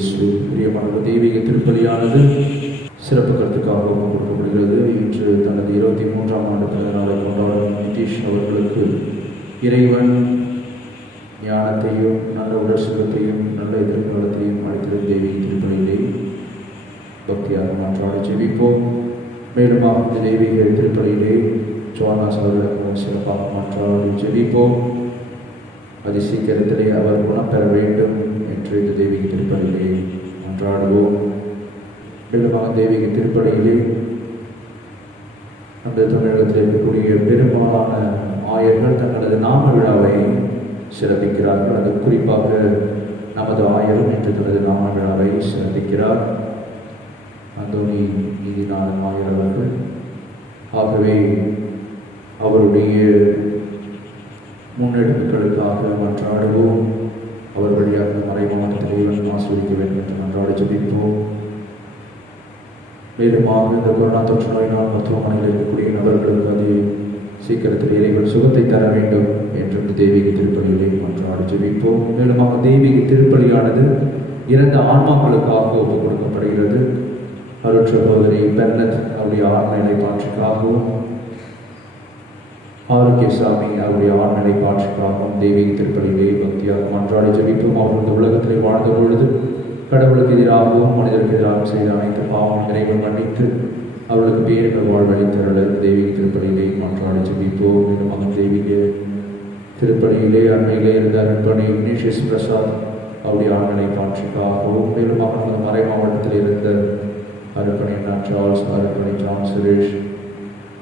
இயேசு பிரியமான தெய்வீக திருப்பலியானது சிறப்பு கருத்துக்காக கொடுக்கப்படுகிறது. இன்று தனது 23ஆம் ஆண்டு பிறந்த நாளை கொண்டாடும் நிதிஷ் அவர்களுக்கு இறைவன் ஞானத்தையும் நல்ல உடல் சுகத்தையும் நல்ல எதிர்காலத்தையும் அளித்தது. தெய்வீக திருப்பலியிலே பக்தியாக மாற்றாட ஜெபிப்போம். மேலும் இந்த தெய்வீக திருப்பலியிலே ஜோனாஸ் அவர்களிடம் சிறப்பாக மாற்றாட ஜெபிப்போம். அதி சீக்கிரத்திலே அவர் குணம் பெற வேண்டும் என்று இந்த தெய்வீக திருப்பலியிலே மன்றாடுவோம். மேலும் தெய்வீக திருப்பலியிலே அந்த தமிழகத்தில் இருக்கக்கூடிய பெரும்பாலான ஆயர்கள் தங்களது நாம விழாவை சிறப்பிக்கிறார்கள். அது குறிப்பாக நமது ஆயரும் இன்று தனது நாம விழாவை சிறப்பிக்கிறார், அந்தோணி நீதிநாதன் ஆயர் அவர்கள். ஆகவே அவருடைய முன்னெடுப்புகளுக்காக மன்றாடுவோம். அவர் வழியாக மறைமாவட்டத்தில் ஆஸ்வதிக்க வேண்டும் என்று மன்றாட ஜெபிப்போம். மேலுமாக இந்த கொரோனா தொற்று நோயினால் மருத்துவமனையில் இருக்கக்கூடிய நபர்களுக்கு அது சீக்கிரத்தில் இறைவன் சுகத்தை தர வேண்டும் என்று தெய்வீக திருப்பலியிலே மன்றாட ஜெபிப்போம். மேலுமாக தெய்வீக திருப்பலியானது இறந்த ஆன்மாக்களுக்காக ஒப்புக் கொடுக்கப்படுகிறது. அருட்சகோதரி பெர்னத் அவருடைய ஆண்மையை காட்சிக்காகவும், ஆரோக்கியசாமி அவருடைய ஆண்மையை காட்சிக்காகவும் தெய்வீக திருப்பலியிலே பக்தியாக மன்றாட ஜெபிப்போம். அவர் இந்த உலகத்திலே வாழ்ந்த பொழுது கடவுளுக்கு எதிராகவும் மனிதருக்கு எதிராகவும் செய்த அனைத்து பாவம் இறைவன் மன்னித்து அவர்களுக்கு பேர்கள் வாழ்வழித்தருள தெய்வீக திருப்பலியிலே மன்றாட ஜெபிப்போம். மேலும் தெய்வீக திருப்பலியிலே அண்மையிலே இருந்த அருட்பணி இக்னேஷியஸ் பிரசாத் அவருடைய ஆண்மையை காட்சிக்காகவும், மேலும் அவர்கள் மறை மாவட்டத்தில் இருந்த அருட்பணி சார்ல்ஸ், அருட்பணி ஜான் சுரேஷ்,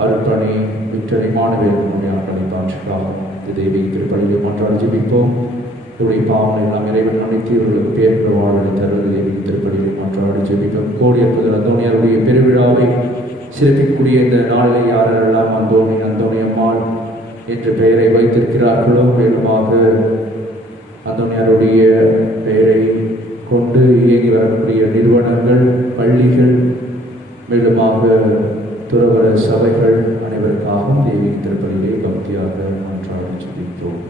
அருட்பணி விக்டர் இமானுவேல் ஆண்மையை காட்சிக்காகவும் இந்த தெய்வீக திருப்பலியிலே மன்றாட ஜெபிப்போம். இவருடைய பாவனை எல்லாம் இறைவன் அனைத்து இவர்களுக்கு பேர்கள் வாழ்வழி தருவது தெய்வீக திருப்பலியிலே மன்றாட ஜெபிப்போம். கோடி என்பது அந்தோணியாருடைய பெருவிழாவை சிறப்பிக்கக்கூடிய இந்த நாளில் யாரெல்லாம் அந்தோணி அம்மாள் என்ற பெயரை வைத்திருக்கிறார்களோ, மேலுமாக அந்தோணியாருடைய பெயரை கொண்டு இயங்கி வரக்கூடிய நிறுவனங்கள், பள்ளிகள், மேலுமாக துறவர சபைகள் அனைவருக்காகவும் தெய்வீக திருப்பலியிலே பக்தியாக மன்றாட ஜெபிப்போம்.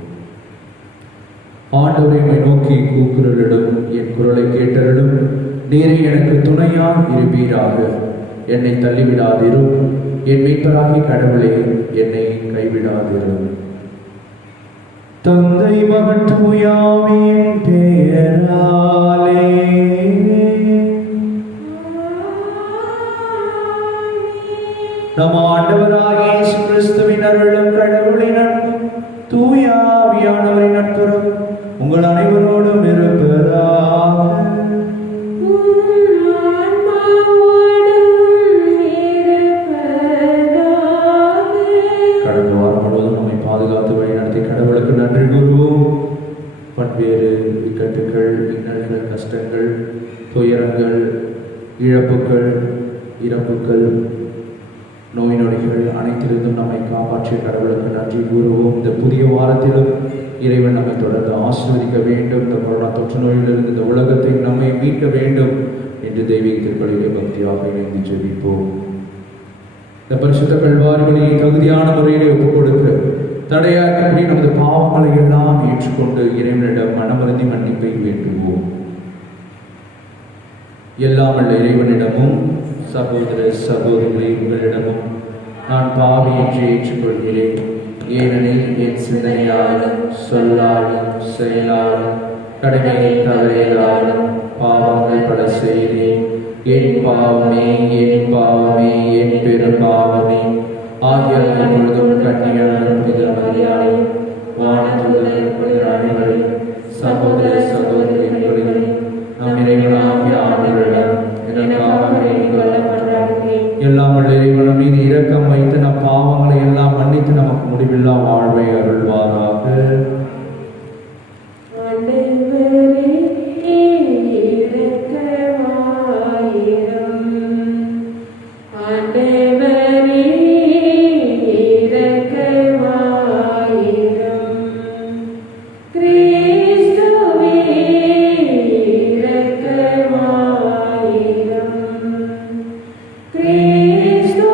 ஆண்டவரை நோக்கி கூக்குரலிடும், என் குரலை கேட்டருளும். நீரை எனக்கு துணையாக இருப்பீராக. என்னை தள்ளிவிடாதிரும், என் மீட்பராகி கடவுளே என்னை கைவிடாதிரும். தந்தை மகன் தூயாவின் பெயராலே நம் ஆண்டவராகிய இயேசு கிறிஸ்துவின் அருளும் கடவுளின் அன்பும் தூயாவியானவரின் நட்புறவும் உங்கள் அனைவரோடும் இருப்பதாக. கடந்த வாரம் முழுவதும் நம்மை பாதுகாத்து வழி நடத்தி கடவுளுக்கு நன்றி கூறுவோம். பல்வேறு இக்கட்டுகள், இன்னல்கள், கஷ்டங்கள், துயரங்கள், இழப்புகள், இறப்புகள், நோய் நொடிகள் அனைத்திலிருந்தும் நம்மை காப்பாற்றிய கடவுளுக்கு நன்றி கூறுவோம். இந்த புதிய வாரத்திலும் இறைவன் நம்மை தொடர்ந்து ஆசீர்வதிக்க வேண்டும். இந்த கொரோனா தொற்று நோயிலிருந்து இந்த உலகத்தை நம்மை மீட்க வேண்டும் என்று தெய்வீக திருப்பலியிலே பக்தியாக இணைந்து ஜெபிப்போம். இந்த பரிசுத்த கல்வாரிகளை தகுதியான முறையிலே ஒப்புக் கொடுக்க தடையாக்கி நமது பாவங்களை எல்லாம் ஏற்றுக்கொண்டு இறைவனிடம் மனமருந்தி மன்னிப்பை வேண்டுவோம். எல்லாம் உள்ள இறைவனிடமும் சகோதர சகோதரிகளை உங்களிடமும் நான் பாவி என்று ஏற்றுக்கொள்கிறேன். ஏனெனில் என் சிந்தனையாலும் சொல்லாலும் செயலாலும் கடமையை தவறியதாலும் பாவங்கள் பல செய்தேன். என் பாவமே, என் பாவமே, என் பெரும் பாவமே. ஆகியோர் எப்பொழுதும் கன்னியான புனித மரியாதை, வானதூதர் புனித அனைவரையும், சகோதர சகோதரிகளிடம் நம் இறைவனாகிய ஆண்டவரிடம் எல்லாம் உள்ள இறைவன் மீது இரக்கம் வைத்து நம் பாவங்களை எல்லாம் மன்னித்து நமக்கு முடிவில்லா வாழ்வை அருள்வாராக. Cristo,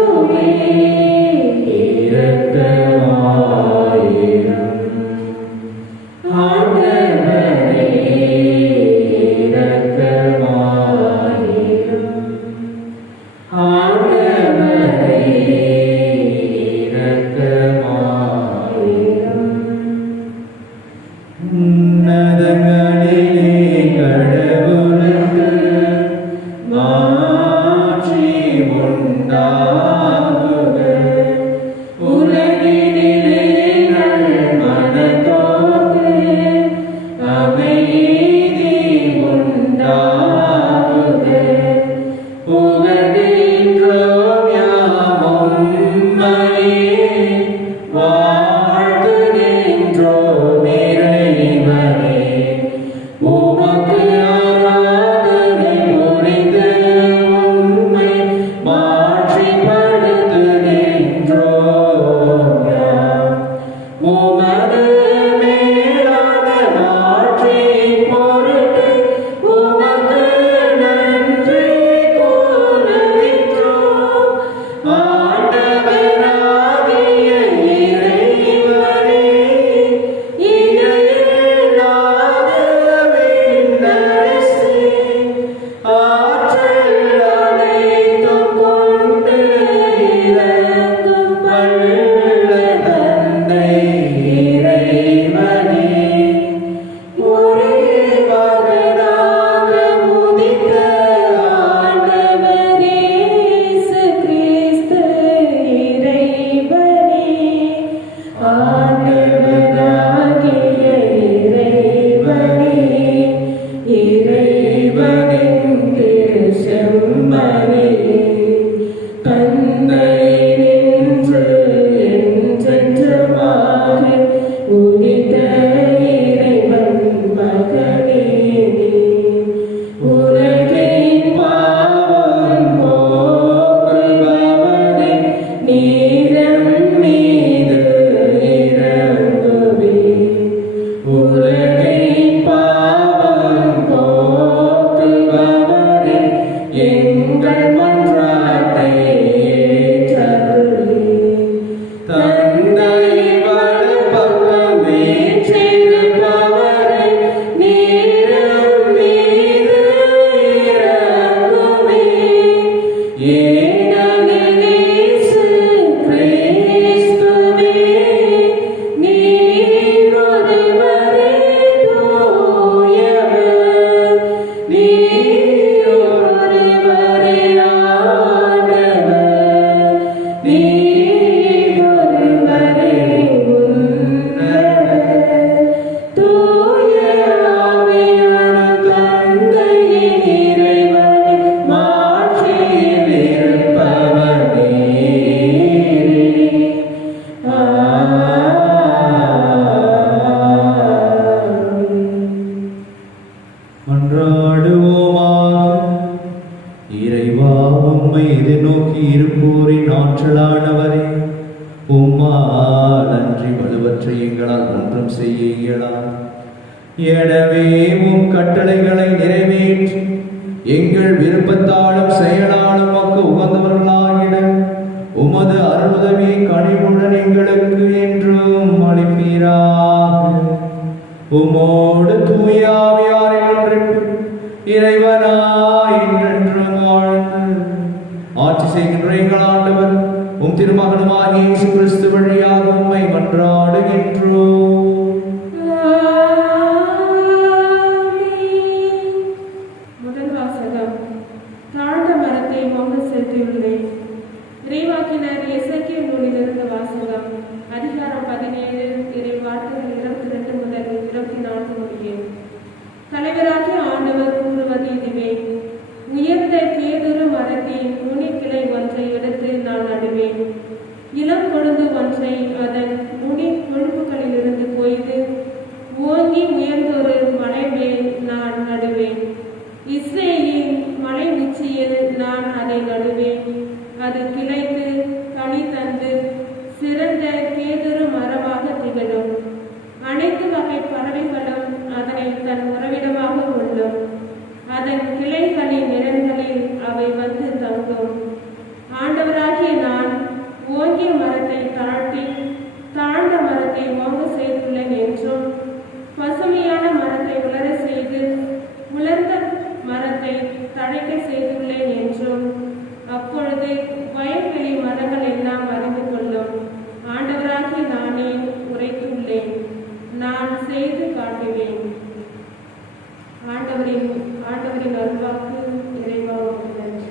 ஆண்டவரின் அருள்வாக்கு இறைவா உமக்கு நன்றி.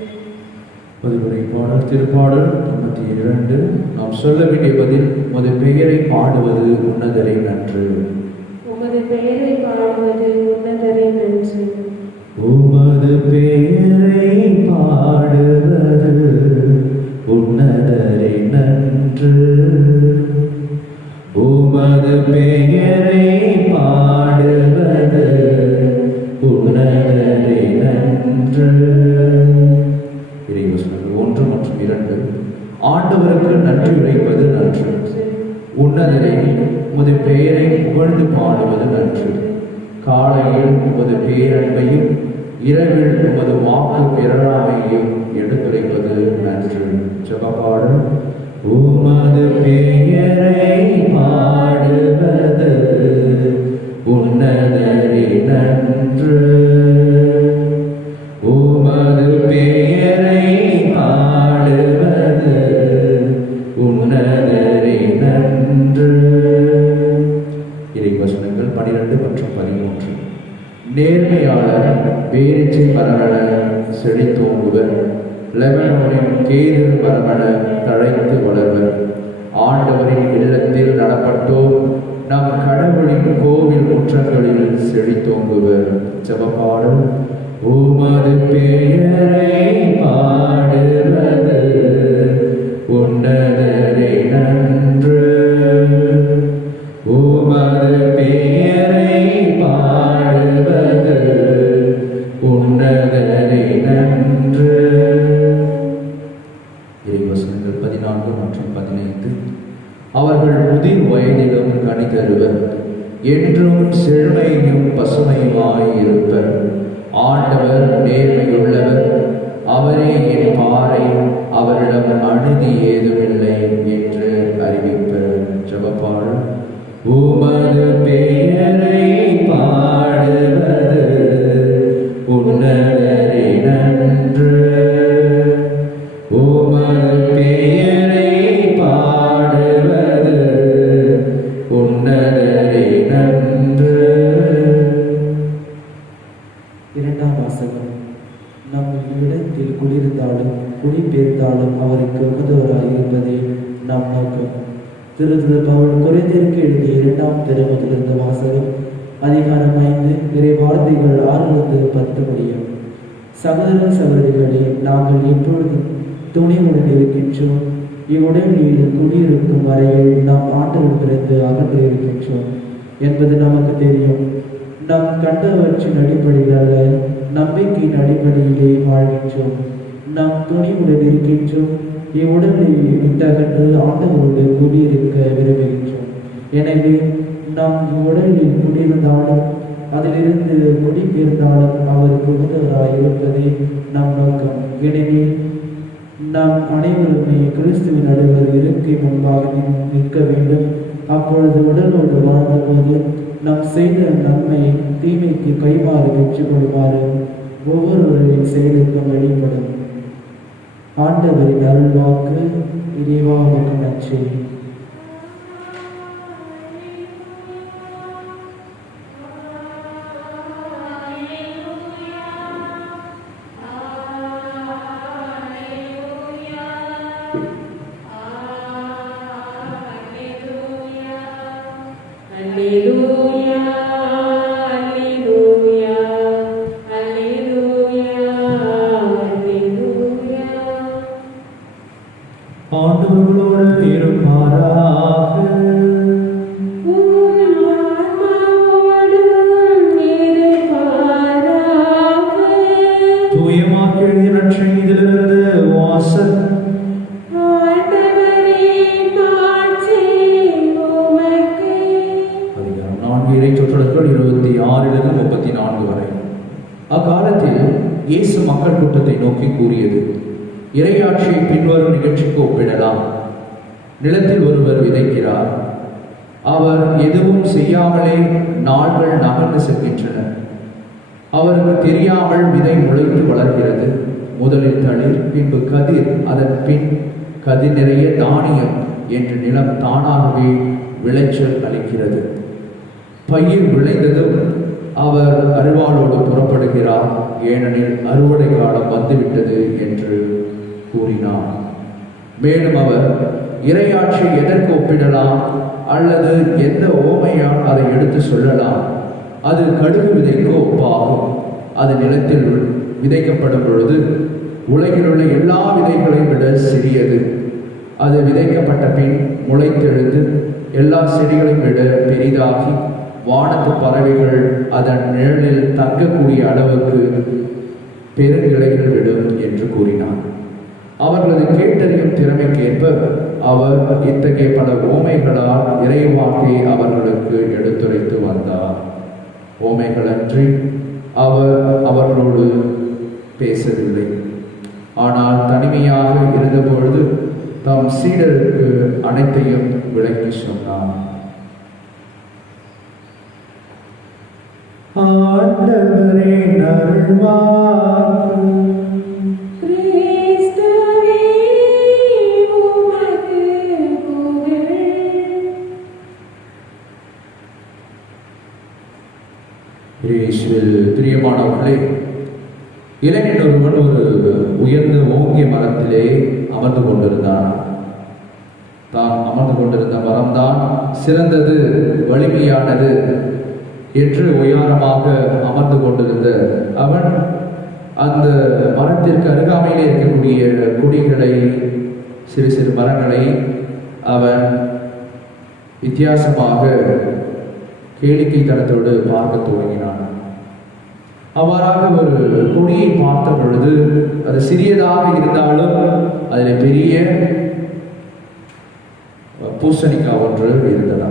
பதிலுரை பாடல் திருப்பாடல் 92. நாம் சொல்ல வேண்டிய பதில்: உமது பெயரை பாடுவது உன்னதரை நன்று. உமது பெயரை பாடுவது உன்னதரை நன்று. உமது பெயரை பாடுவது உன்னதரை நன்று. உமது பெயரை பாடுவது உன்னதரை நன்று. இறைவசனங்கள் 1 மற்றும் 2. ஆண்டவருக்கு நன்றி உரைப்பது நன்று. உன்னதரை உமது பெயரை புகழ்ந்து பாடுவது நன்று. காலையில் உமது பேரன்பையும் இரவில் உமது வாக்கு பெறாமையும் எடுத்துரைப்பது நன்று. ஜெபப்பாடல். உமது பெயரை பாடுவது உன்னதரை நன்று. உமது பெயரை பாடுவது உன்னதரை நன்று. இறைவசனங்கள் 12 மற்றும் 13. நேர்மையாளர் பேரிச்சை மரமென செழித்தோங்குவர். லெபனோனின் கேதுரு மரமென தழைத்து வளர்வர். ஆண்டவரின் இல்லத்தில் நடப்பட்டோர் நம் கடவுளின் கோவில் முற்றங்களில் செழித்தோங்குவர். ஜெபப்பாடல். உமது பெயரை பாடுவது உன்னதரை நன்று. உமது பெயரை பாடுவது உன்னதரை நன்று. இறைவசனங்கள் 14 மற்றும் 15. அவர்கள் முதிர் வயதிலும் கனி தருவர். என்றும் செழுமையும் பசுமையுமாய் இருப்பர். ஆண்டவர் நேர்மையுள்ளவர். அவரே என் பாறை. அவரிடம் அநீதி ஏதுமில்லை என்று அறிவிப்பர். ஜெபப்பாடல். உமது பெயரை பாடுவது உன்னதரை நன்று. உமது பெயரை பாடுவது உன்னதரை நன்று. இரண்டாம் வாசகம். நம் இடத்தில் குடியிருந்தாலும் குடிபெயர்ந்தாலும் அவருக்கு உகந்தவராயிருப்பதே நம் நோக்கம். திருத்துதர் பவுல் கொரிந்தியருக்கு எழுதிய 2ஆம் திருமுகத்திலிருந்து வாசகம். அதிகாரம் 5 இறை வார்த்தைகள் 6-10 முடியும். சகோதர சகோதரிகளே, நாங்கள் எப்பொழுதும் துணிவுடன் இருக்கின்றோம். இவ்வுடலில் குடியிருக்கும் வரையில் நாம் ஆண்டவரிடமிருந்து அகன்று இருக்கின்றோம் என்பது நமக்கு தெரியும். நாம் கண்டவற்றின் அடிப்படையில் அல்ல, நம்பிக்கையின் அடிப்படையிலே வாழ்கின்றோம். நாம் துணிவுடன் இருக்கின்றோம். இவ்வுடலை விட்டகன்று ஆண்டவரோடு குடியிருக்க விரும்புகின்றோம். எனவே நாம் இவ்வுடலில் குடியிருந்தாலும் அதிலிருந்து குடிபெயர்ந்தாலும் அவர் புகுந்தவராய் இருப்பதே நம் நோக்கம். எனவே நாம் அனைவருமே கிறிஸ்துவின் நடுவர் இருக்கை முன்பாக நிற்க வேண்டும். அப்பொழுது உடலோடு வாழ்ந்தபோது நாம் செய்த நன்மை தீமைக்கு கைமாறு வெற்றி கொள்ளுமாறு ஒவ்வொருவரின் செயலுக்கும் வெளிப்படும். ஆண்டவரின் அருள்வாக்கு. இறைவா உமக்கு நன்றி. ஆண்டவர்களோடு இருப்பாராக. தூயமாக எழுதிய நற்செய்தியிலிருந்து வாசகம். அதிகாரம் 4 இறை சொற்றொடர்கள் 26 34 வரை. அக்காலத்தில் இயேசு மக்கள் கூட்டத்தை நோக்கி கூறியது: இறையாட்சியை பின்வரும் நிகழ்ச்சிக்கு ஒப்பிடலாம். நிலத்தில் ஒருவர் விதைக்கிறார். அவர் எதுவும் செய்யாமலே நாள்கள் நகர்ந்து செல்கின்றன. அவருக்கு தெரியாமல் விதை முளைத்து வளர்கிறது. முதலில் தளிர், பின்பு கதிர், அதன் பின் கதிர் நிறைய தானியம் என்று நிலம் தானாகவே விளைச்சல் அளிக்கிறது. பயிர் விளைந்ததும் அவர் அருவாளோடு புறப்படுகிறார். ஏனெனில் அறுவடை காலம் வந்துவிட்டது என்று மேலும் அவர், இறையாட்சி எதற்கு ஒப்பிடலாம் அல்லது எந்த ஓமையால் அதை எடுத்து சொல்லலாம்? அது கடுகு விதைக்கு ஒப்பாகும். அது நிலத்தில் விதைக்கப்படும் பொழுது உலகில் உள்ள எல்லா விதைகளையும் விட சிறியது. அது விதைக்கப்பட்ட பின் முளைத்தெழுந்து எல்லா செடிகளையும் விட பெரிதாகி வானத்து பறவைகள் அதன் நிழலில் தங்கக்கூடிய அளவுக்கு பெருங்கிளைகள் விடும் என்று கூறினார். அவர்களது கேட்டறியும் திறமைக்கேற்ப அவர் இத்தகைய பல ஓமைகளால் இறைவாக்கை அவர்களுக்கு எடுத்துரைத்து வந்தார். ஓமைகளன்றி அவர் அவர்களோடு பேசவில்லை. ஆனால் தனிமையாக இருந்தபொழுது தம் சீடருக்கு அனைத்தையும் விளக்கி சொன்னார். ஆண்டவரின் அருள்வாக்கு. கிறிஸ்துவே உமக்கு புகழ். இயேசுவில் பிரியமானவர்களே, இளைஞன் ஒருவன் ஒரு உயர்ந்த ஓங்கிய மரத்திலே அமர்ந்து கொண்டிருந்தான். தான் அமர்ந்து கொண்டிருந்த மரம்தான் சிறந்தது, வலிமையானது என்று உயரமாக அமர்ந்து கொண்டிருந்த அவன் அந்த மரத்திற்கு அருகாமையிலே இருக்கக்கூடிய கொடிகளை, சிறு சிறு மரங்களை அவன் வித்தியாசமாக கேளிக்கை தனத்தோடு பார்க்க துவங்கினான். அவ்வாறாக ஒரு கொடியை பார்த்த பொழுது அது சிறியதாக இருந்தாலும் அதில் பெரிய பூசணிக்காய் ஒன்று இருந்ததா,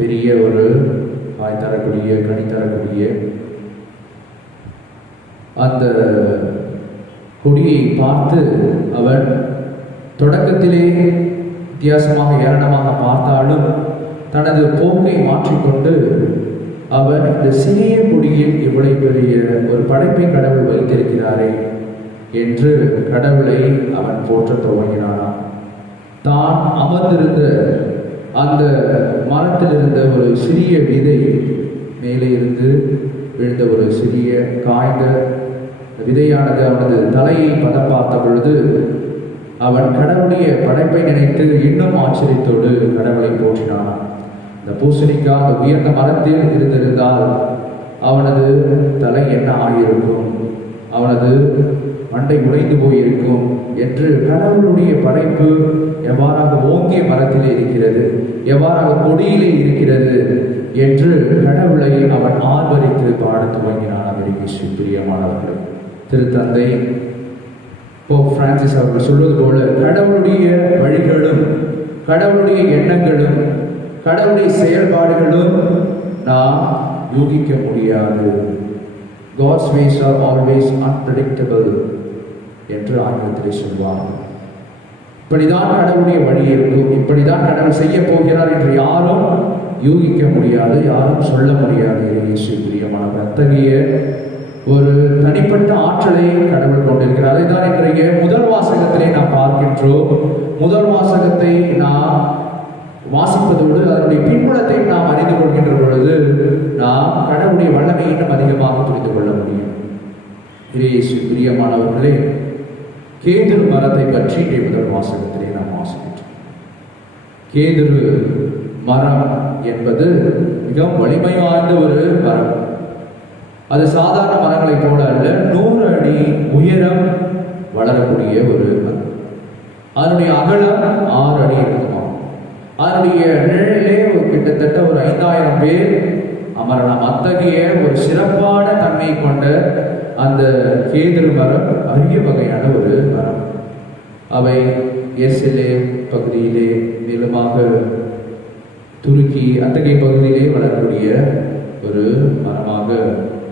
பெரிய ஒரு காய் தரக்கூடிய, கனி தரக்கூடிய அந்த கொடியை பார்த்து அவன் தொடக்கத்திலே வித்தியாசமாக ஏளனமாக பார்த்தாலும் தனது போக்கை மாற்றிக்கொண்டு அவன் இந்த சிறிய கொடியில் இவ்வளவு பெரிய ஒரு படைப்பை கடவுள் வைத்திருக்கிறாரே என்று கடவுளை அவன் போற்ற துவங்கினானான். தான் அமர்ந்திருந்த அந்த மரத்தில் இருந்த ஒரு சிறிய விதை, மேலே இருந்து விழுந்த ஒரு சிறிய காய்ந்த விதையானது அவனது தலையை பதம் பார்த்த பொழுது அவன் கடவுளுடைய படைப்பை நினைத்து இன்னும் ஆச்சரியத்தோடு கடவுளை போற்றினான். இந்த பூசணிக்காய் அந்த உயர்ந்த மரத்தில் இருந்திருந்தால் அவனது தலை என்ன ஆகியிருக்கும், அவனது மண்டை உடைந்து போயிருக்கும் என்று கடவுளுடைய படைப்பு எவ்வாறாக ஓங்கிய மரத்திலே இருக்கிறது, எவ்வாறாக கொடியிலே இருக்கிறது என்று கடவுளை அவன் ஆர்வரித்து பாட துவங்கினான். அமெரிக்க பிரியமானவர்கள், திருத்தந்தை போப் பிரான்சிஸ் அவர்கள் சொல்வது போல கடவுளுடைய வழிகளும் கடவுளுடைய எண்ணங்களும் கடவுளுடைய செயல்பாடுகளும் நாம் யூகிக்க முடியாது. God's ways are always unpredictable என்று ஆங்கிலத்திலே சொல்வார்கள். இப்படிதான் கடவுளுடைய வழி இருக்கும், இப்படிதான் கடவுள் செய்ய போகிறார் என்று யாரும் யூகிக்க முடியாது, யாரும் சொல்ல முடியாது. இயேசு பிரியமானவர் அத்தகைய ஒரு தனிப்பட்ட ஆற்றலை கடவுள் கொண்டிருக்கிறார். அதை தான் இன்றைய முதல் வாசகத்திலே நாம் பார்க்கின்றோம். முதல் வாசகத்தை நாம் வாசிப்பதோடு அதனுடைய பின்புலத்தை நாம் அறிந்து கொள்கின்ற பொழுது நாம் கடவுளுடைய வல்லமையை இன்னும் அதிகமாக புரிந்து கொள்ள முடியும். இயேசு பிரியமானவர்களே, கேதுரு மரத்தை பற்றி இன்றைய முதல் வாசகத்திலே நாம் வாசிக்கின்றோம். கேதுரு மரம் என்பது மிகவும் வலிமை வாய்ந்த ஒரு மரம். அது சாதாரண மரங்களை போல அல்ல, 100 அடி உயரம் வளரக்கூடிய ஒரு மரம். அதனுடைய அகலம் 6 அடி இருக்குமா. அதனுடைய நிழலிலே கிட்டத்தட்ட ஒரு 5000 பேர் அமரலாம். அத்தகைய ஒரு சிறப்பான தன்மை கொண்ட அந்த கேதுரு மரம் அரிய வகையான ஒரு மரம். அவை எர்சிலே பகுதியிலே, மேலுமாக துருக்கி அத்தகைய பகுதியிலே வளரக்கூடிய ஒரு மரமாக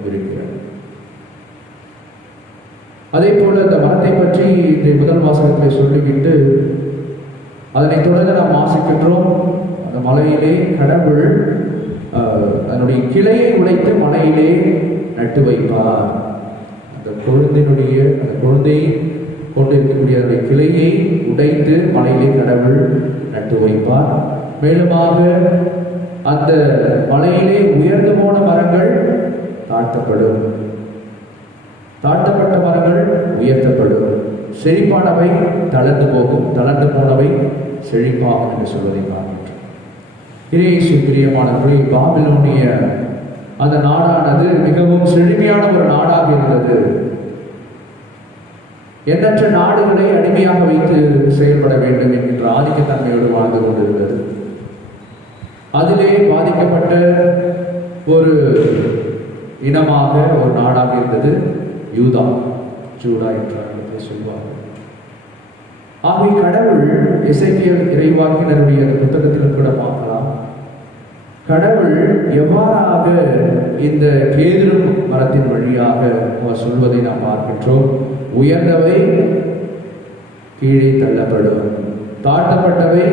இருக்கிறது. அதே போல இந்த மரத்தை பற்றி இந்த முதல் வாசகத்தை சொல்லிவிட்டு அதனைத் தொடர்ந்து நாம் வாசிக்கின்றோம். அந்த மலையிலே கடவுள் அதனுடைய கிளையை உடைத்து மலையிலே நட்டு வைப்பார். அந்த குழந்தையை கொண்டிருக்கக்கூடிய அந்த கிளையை உடைத்து மலையிலே கடவுள் நட்டு வைப்பார். மேலுமாக அந்த மலையிலே உயர்ந்து போன மரங்கள் தாழ்த்தப்படும், தாழ்த்தப்பட்ட மரங்கள் உயர்த்தப்படும். செழிப்பானவை தளர்ந்து போகும், தளர்ந்து போனவை செழிப்பாகும் என்று சொல்வதை பார்க்கின்றோம். இயேசு பிரியமானவர்களே, பாபிலோனிய அந்த நாடானது மிகவும் செழுமையான ஒரு நாடாக இருந்தது. எண்ணற்ற நாடுகளை அடிமையாக வைத்து செயல்பட வேண்டும் என்கின்ற ஆதிக்கத்தன்மையோடு வாழ்ந்து கொண்டிருந்தது. அதிலே பாதிக்கப்பட்ட ஒரு இனமாக ஒரு நாடாக இருந்தது யூதா, ஜூடா என்று சொல்வார்கள். ஆகவே கடவுள் எசேக்கியேல் இறைவாக்கினருடைய புத்தகத்தில் கூட பார்க்கலாம், கடவுள் எவ்வாறாக இந்த கேதுரு மரத்தின் வழியாக அவர் சொல்வதை நாம் பார்க்கின்றோம். உயர்ந்தவை கீழே தள்ளப்படும், தாழ்த்தப்பட்டவை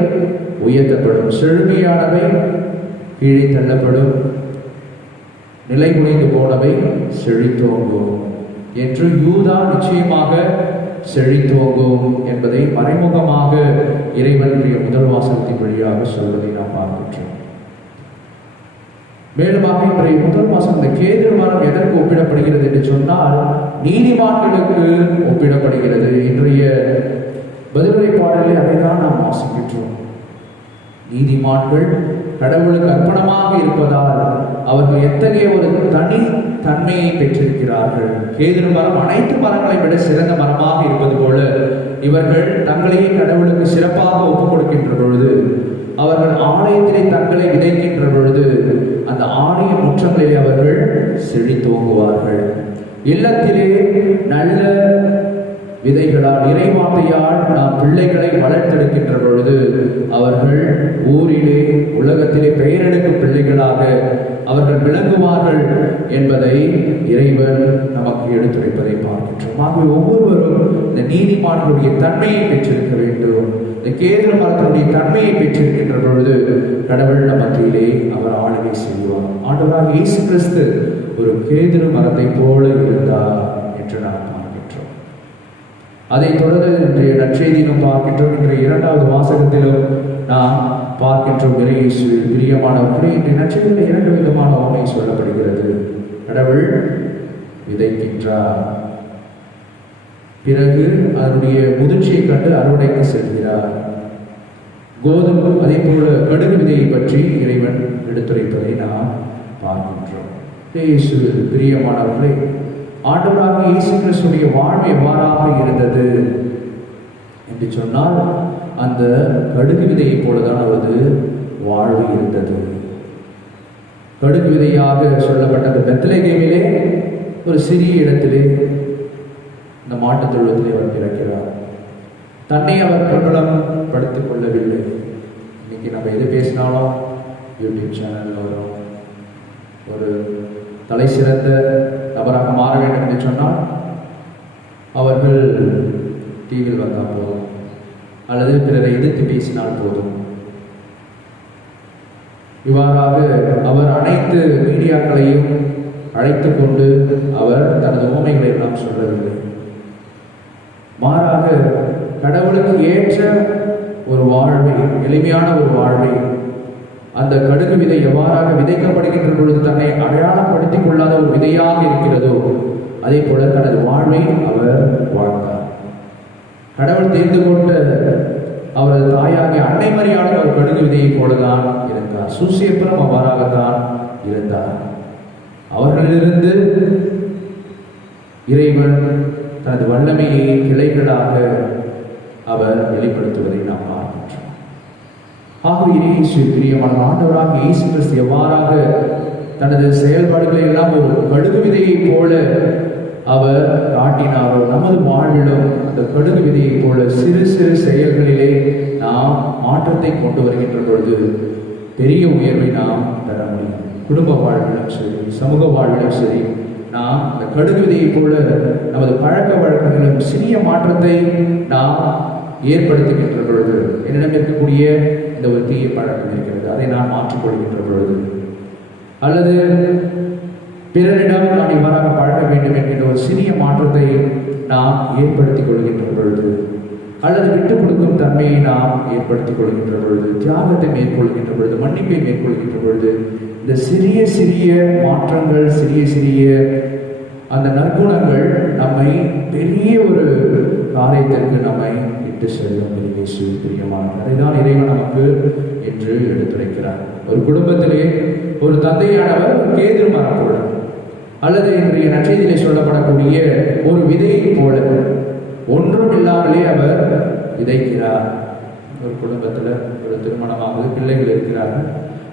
உயர்த்தப்படும், செழுமையானவை கீழே தள்ளப்படும், நிலை குலைந்து போனவை செழித்தோங்கும் என்று யூதா நிச்சயமாக செழித்தோங்கும் என்பதை மறைமுகமாக இறைவனுடைய முதல் வாசகத்தின் வழியாக சொல்வதை நாம் பார்க்கின்றோம். மேலுமாக இன்றைய முதல் வாசகம் இந்த கேதுரு மரம் எதற்கு ஒப்பிடப்படுகிறது என்று சொன்னால் நீதிமான்களுக்கு ஒப்பிடப்படுகிறது. இன்றைய பதிலுரை பாடலை அதைதான் நாம் வாசிக்கின்றோம். நீதிமான்கள் கடவுளுக்கு அர்ப்பணமாக இருப்பதால் அவர்கள் எத்தகைய ஒரு தனி தன்மையை பெற்றிருக்கிறார்கள். கேதுரு மரம் அனைத்து மரங்களை விட சிறந்த மரமாக இருப்பது போல இவர்கள் தங்களையே கடவுளுக்கு சிறப்பாக ஒப்புக் கொடுக்கின்ற பொழுது, அவர்கள் ஆலயத்திலே தங்களை விதைக்கின்ற பொழுது அந்த ஆலய முற்றங்களிலே அவர்கள் செழித்தோங்குவார்கள். இல்லத்திலே நல்ல விதைகளால் இறைவார்த்தையால் நாம் பிள்ளைகளை வளர்த்தெடுக்கின்ற பொழுது அவர்கள் ஊரிலே உலகத்திலே பெயரெடுக்கும் பிள்ளைகளாக அவர்கள் விளங்குவார்கள் என்பதை இறைவன் நமக்கு எடுத்துரைப்பதை பார்க்கின்றோம். ஆகவே ஒவ்வொருவரும் இந்த நீதிமான்களுடைய தன்மையை பெற்றிருக்க வேண்டும். இந்த கேதுரு மரத்தினுடைய தன்மையை பெற்றிருக்கின்ற பொழுது கடவுள் மத்தியிலே அவர் ஆளுகை செய்வார். ஆண்டவராக இயேசு கிறிஸ்து ஒரு கேதுரு மரத்தை போல இருந்தார் என்று நாம் பார்க்கின்றோம். அதை தொடர்ந்து இன்றைய நற்செய்தியிலும் பார்க்கின்றோம். இன்றைய இரண்டாவது வாசகத்திலும் நாம் பார்க்கின்றோம். இயேசு பிரியமானவர்களே, இன்றைய நற்செய்தியில் இரண்டு விதமான உண்மை சொல்லப்படுகிறது. கடவுள் விதைக்கின்றார், பிறகு அதனுடைய முதிர்ச்சியை கண்டு அறுவடைக்கு செல்கிறார். கோதுமை அதே போல கடுகு விதையை பற்றி இறைவன் எடுத்துரைப்பதை நாம் பார்க்கின்றோம். இயேசு பிரியமானவர்களே, ஆண்டவராக இயேசு கிறிஸ்துடைய வாழ்வு எவ்வாறாக இருந்தது என்று சொன்னால் அந்த கடுகு விதையை போலதான் அவரது வாழ்வு இருந்தது. கடுகு விதையாக சொல்லப்பட்ட அந்த பெத்லகேமிலே ஒரு சிறிய இடத்திலே இந்த மாட்டுத் தொழுவத்திலே அவர் பிறக்கிறார். தன்னை அவர் பிரபலப்படுத்திக் கொள்ளவில்லை. இன்னைக்கு நம்ம எது பேசினாலும் யூடியூப் சேனல் வரும், ஒரு தலை சிறந்த நபராக மாற வேண்டும் என்று சொன்னால் அவர்கள் டிவியில் வந்தால் போதும், அல்லது பிறரை எதிர்த்து பேசினால் போதும். இவ்வாறாக அவர் அனைத்து மீடியாக்களையும் அழைத்து கொண்டு அவர் தனது உண்மைகளை எல்லாம் சொல்லவில்லை. மாறாக கடவுளுக்கு ஏற்ற ஒரு வாழ்வை, எளிமையான ஒரு வாழ்வை, அந்த கடுகு விதை எவ்வாறாக விதைக்கப்படுகின்ற பொழுது தன்னை அடையாளப்படுத்திக் கொள்ளாத ஒரு விதையாக இருக்கிறதோ அதே போல தனது வாழ்வை அவர் வாழ்ந்தார். கடவுள் தேர்ந்து கொண்ட அவரது தாயாகிய அன்னை மரியாதை ஒரு கடுகு விதையை போலதான் இருந்தார். சூசியப்புறம் அவ்வாறாகத்தான் இருந்தார். அவர்களிலிருந்து இறைவன் தனது வல்லமையை கிளைகளாக அவர் வெளிப்படுத்துவதை நாம் பார்க்கின்றோம். ஆகவே இயேசு பிரியமான ஆண்டவராக இயேசு கிறிஸ்து எவ்வாறாக தனது செயல்பாடுகளை எல்லாம் ஒரு கடுகு விதையை போல அவர் காட்டினாரோ, நமது வாழ்விலும் அந்த கடுகு விதையை போல சிறு சிறு செயல்களிலே நாம் மாற்றத்தை கொண்டு வருகின்ற பொழுது பெரிய உயர்வை நாம் பெற முடியும். குடும்ப வாழ்விலும் சரி, சமூக வாழ்விலும் சரி, நாம் அந்த கடுகு விதையை போல நமது பழக்க வழக்கங்களும் சிறிய மாற்றத்தை நாம் ஏற்படுத்துகின்ற பொழுது, என்னிடம் இருக்கக்கூடிய இந்த ஒரு தீய பழக்கம் இருக்கிறது, அதை நான் மாற்றிக்கொள்கின்ற பொழுது, அல்லது பிறரிடம் நான் இவ்வாறாக பழக வேண்டும் என்கின்ற ஒரு சிறிய மாற்றத்தை நாம் ஏற்படுத்திக் கொள்கின்ற பொழுது, அல்லது விட்டுக் கொடுக்கும் தன்மையை நாம் ஏற்படுத்திக் கொள்கின்ற பொழுது, தியாகத்தை மேற்கொள்கின்ற பொழுது, மன்னிப்பை மேற்கொள்கின்ற பொழுது, இந்த சிறிய சிறிய மாற்றங்கள், சிறிய சிறிய அந்த நற்குணங்கள் நம்மை பெரிய ஒரு காரியத்திற்கு நம்மை இட்டு செல்லும் இயேசு பிரியமானவர். அதைதான் இறைவன் நமக்கு என்று எடுத்துரைக்கிறார். ஒரு குடும்பத்திலே ஒரு தந்தையானவர் கேதுரு மரம் போல, அல்லது இன்றைய நற்செய்தியிலே சொல்லப்படக்கூடிய ஒரு விதையை போல ஒன்றும் இல்லாமலே அவர் விதைக்கிறார். ஒரு குடும்பத்தில் ஒரு திருமணமாகுது, பிள்ளைகள் இருக்கிறார்கள்.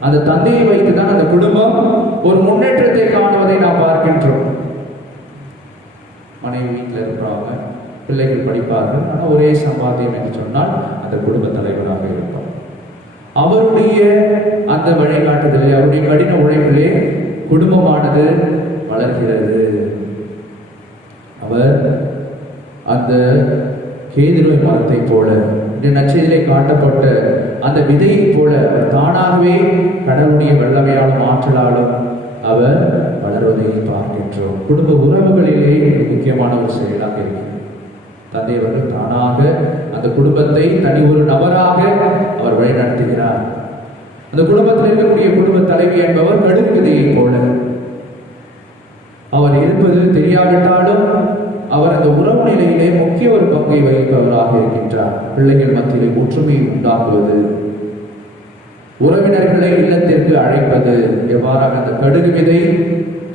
அந்த தந்தையை வைத்துதான் அந்த குடும்பம் ஒரு முன்னேற்றத்தை காணுவதை நாம் பார்க்கின்றோம். மனைவி வீட்டில் இருக்கிறாங்க, பிள்ளைகள் படிப்பார்கள், ஆனால் ஒரே சம்பாத்தியம் என்று சொன்னால் அந்த குடும்ப தலைவராக இருப்பார். அவருடைய அந்த வழிகாட்டுதலே, அவருடைய கடின உழைப்பிலே குடும்பமானது வளர்கிறது. அவர் அந்த கேதுருவை மரத்தை போல, இந்த நற்செய்தியிலே காட்டப்பட்ட அந்த விதையை போல தானாகவே கடவுளுடைய வல்லமையாலும் ஆற்றலாலும் அவர் வளர்வதை பார்க்கின்றோம். குடும்ப உறவுகளிலே முக்கியமான ஒரு செயலாக இருக்கிறது. தந்தை அவர்கள் தானாக அந்த குடும்பத்தை தனி ஒரு நபராக அவர் வழிநடத்துகிறார். அந்த குடும்பத்தில் இருக்கக்கூடிய குடும்ப தலைவி என்பவர் கடுகு விதையை போல, அவர் இருப்பது தெரியாவிட்டாலும் அவர் அந்த உறவு நிலையிலே முக்கிய ஒரு பங்கை வகிப்பவராக இருக்கின்றார். பிள்ளைகள் மத்தியிலே ஒற்றுமை உண்டாக்குவது, உறவினர்களை இல்லத்திற்கு அழைப்பது, எவ்வாறாக அந்த கடுகு விதை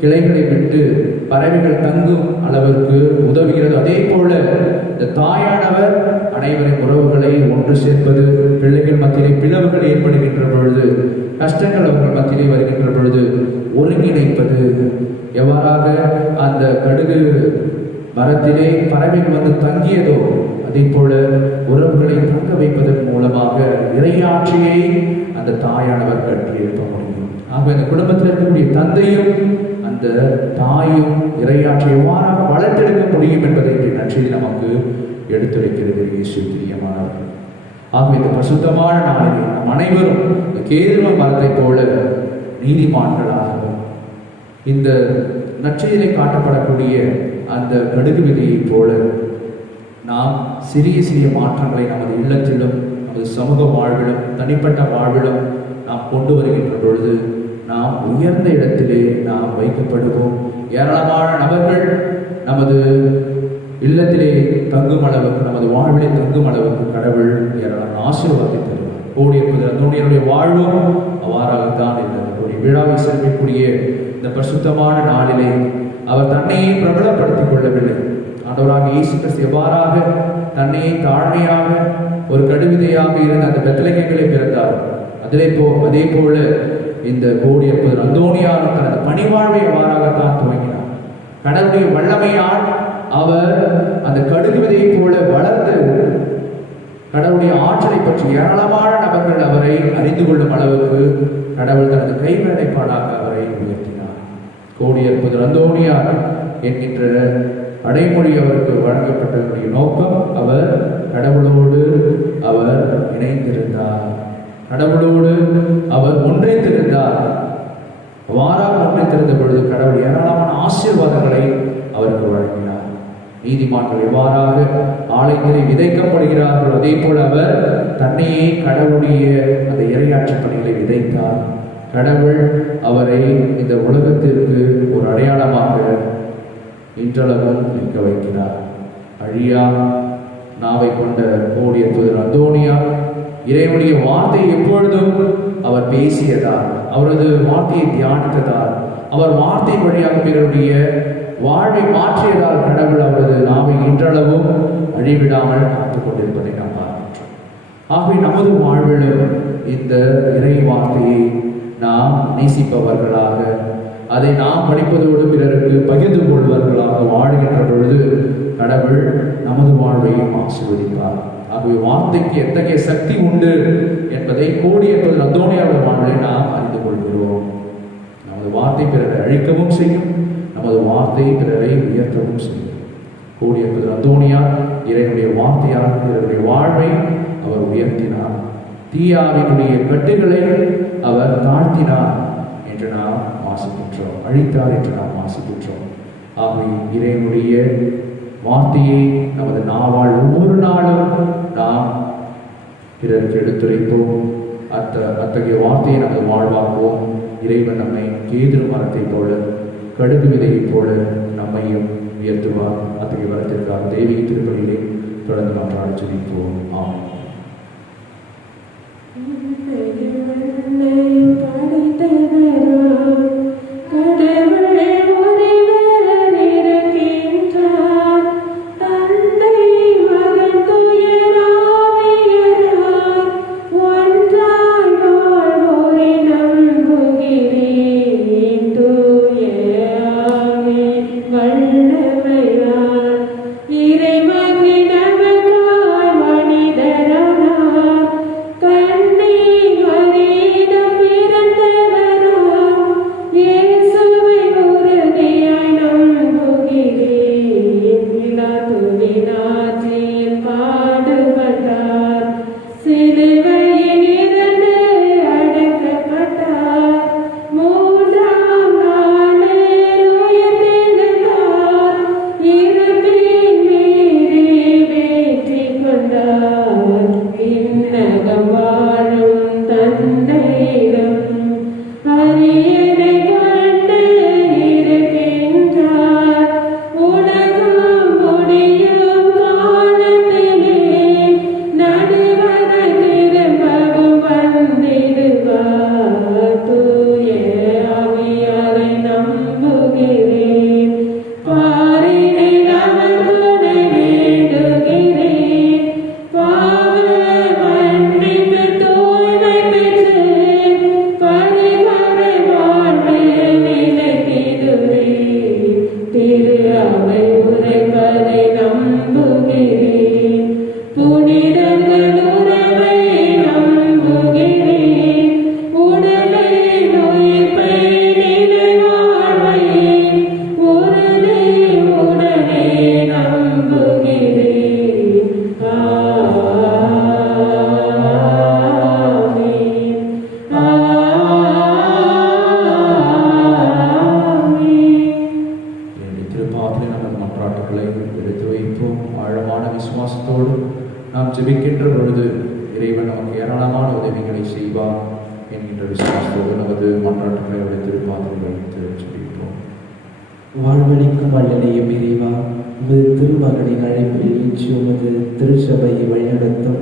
கிளைகளை விட்டு பறவைகள் தங்கும் அளவிற்கு உதவுகிறது. அதே போல இந்த தாயானவர் அனைவரின் உறவுகளை ஒன்று சேர்ப்பது, பிள்ளைகள் மத்தியிலே பிளவுகள் ஏற்படுகின்ற பொழுது, கஷ்டங்கள் அவர்கள் மத்தியிலே வருகின்ற பொழுது ஒருங்கிணைப்பது, எவ்வாறாக அந்த கடுகு மரத்திலே பறவைகள் வந்து தங்கியதோ அதே போல உறவுகளை தங்க வைப்பதன் மூலமாக இறையாட்சியை அந்த தாயானவர் கட்டி எழுப்ப முடியும். ஆக இந்த குடும்பத்தில் இருக்கக்கூடிய தந்தையும் அந்த தாயும் இறையாட்சியை எவ்வாறாக வளர்த்தெடுக்க முடியும் என்பதை நற்செய்தி நமக்கு எடுத்துரைக்கிறது. இயேசு பிரியமானவர். ஆகவே இந்த பரிசுத்தமான நாளில் நம் அனைவரும் இந்த கேதுரு மரத்தை போல நீதிமான்களாகவும், இந்த நற்செய்தியிலே காட்டப்படக்கூடிய அந்த கடுகு விதையை போல நாம் சிறிய சிறிய மாற்றங்களை நமது இல்லத்திலும், நமது சமூக வாழ்விலும், தனிப்பட்ட வாழ்விலும் நாம் கொண்டு வருகின்ற பொழுது நாம் உயர்ந்த இடத்திலே நாம் வைக்கப்படுவோம். ஏராளமான நபர்கள் நமது இல்லத்திலே தங்கும் அளவுக்கு, நமது வாழ்விலே தங்கும் அளவுக்கு கடவுள் ஏராளமான ஆசீர்வாதத்தை தருவார். கோடியிருப்பது அந்தோனியருடைய வாழ்வும் அவ்வாறாகத்தான் இருந்தது. அவருடைய விழாவை சிறப்பிக்கூடிய இந்த பரிசுத்தமான நாளிலே அவர் தன்னையே பிரபலப்படுத்திக் கொள்ளவில்லை. ஆண்டவராக இயேசு கிறிஸ்து எவ்வாறாக தன்னையே தாழ்மையாக ஒரு கடுவிதையாக இருந்த அந்த பெத்லகேமிலே பிறந்தார், அதே போல இந்த கோடியிருப்பது அந்தோனியார் தனது பணிவாழ்வை எவ்வாறாகத்தான் துவங்கினார். கடவுளுடைய வல்லமையால் அவர் அந்த கடுகு விதையை போல வளர்ந்து கடவுளுடைய ஆற்றலை பற்றி ஏராளமான நபர்கள் அவரை அறிந்து கொள்ளும் அளவுக்கு கடவுள் தனது கைவேலைப்பாடாக அவரை உயர்த்தினார். கோடியிருப்பது அந்தோனியார் என்கின்ற அடைமொழி அவருக்கு வழங்கப்பட்டதனுடைய நோக்கம், அவர் கடவுளோடு அவர் இணைந்திருந்தார், கடவுளோடு அவர் ஒன்றித்திருந்தார். அவ்வாறாக ஒன்றித்திருந்த பொழுது கடவுள் ஏராளமான ஆசீர்வாதங்களை அவருக்கு வழங்கினார். நீதிமான்கள் எவ்வாறாக ஆலயத்திலே விதைக்கப்படுகிறார்கள், அதே போல அவர் தன்னையே கடவுளுடைய அந்த இறையாட்சி பணிகளை விதைத்தார். கடவுள் அவரை இந்த உலகத்திற்கு ஒரு அடையாளமாக இன்றளவும் நிற்க வைக்கிறார். அழியா நாவை கொண்ட கோடியிருப்பது அந்தோனியார் இறைவனுடைய வார்த்தை எப்பொழுதும் அவர் பேசியதால், அவரது வார்த்தையை தியானித்ததால், அவர் வார்த்தை வழியாக பிறருடைய வாழ்வை மாற்றியதால் கடவுள் அவரது நாவை இன்றளவும் அழிவிடாமல் காத்துக் கொண்டிருப்பதை நாம் பார்க்கின்றோம். ஆகவே நமது வாழ்விலும் இந்த இறை வார்த்தையை நாம் நேசிப்பவர்களாக, அதை நாம் படிப்பதோடு பிறருக்கு பகிர்ந்து கொள்வர்களாக வாழ்கின்ற பொழுது கடவுள் நமது வாழ்வையும் ஆசீர்வதிப்பார். ஆகவே வார்த்தைக்கு எத்தகைய சக்தி உண்டு என்பதை கோடியிருப்பது அந்தோனியாருடைய வாழ்வை நாம் அறிந்து கொள்கிறோம். நமது வார்த்தை பிறரை அழிக்கவும் செய்யும், நமது வார்த்தை பிறரை உயர்த்தவும் செய்யும். கோடியிருப்பது அந்தோனியார் இறைவனுடைய வார்த்தையால் பிறருடைய வாழ்வை அவர் உயர்த்தினார். தீயாவினுடைய கட்டுகளை அவர் தாழ்த்தினார் என்று நாம் வாசிக்கின்றோம், அழித்தார் என்று நாம் வாசிக்கின்றோம். ஆகவே இறைவனுடைய வார்த்தையை நமது நாவால் ஒவ்வொரு நாளும் நாம் பிறருக்கு எடுத்துரைப்போம். அத்தகைய வார்த்தையை நமது வாழ்வாக்குவோம். இறைவன் நம்மை கேதுரு மரத்தை போல, கடுகு விதையை போல நம்மையும் உயர்த்துவார். அத்தகைய வரத்திற்காக தெய்வீக திருப்பலியிலே தொடர்ந்து மன்றாடி ஜெபிப்போம். ஆமென். வாழ்வழிக்கும் வல்லனையும் இறைவா, உமது திருமகனின் அழைப்பில் இன்று உமது திருச்சபையை வழிநடத்தும்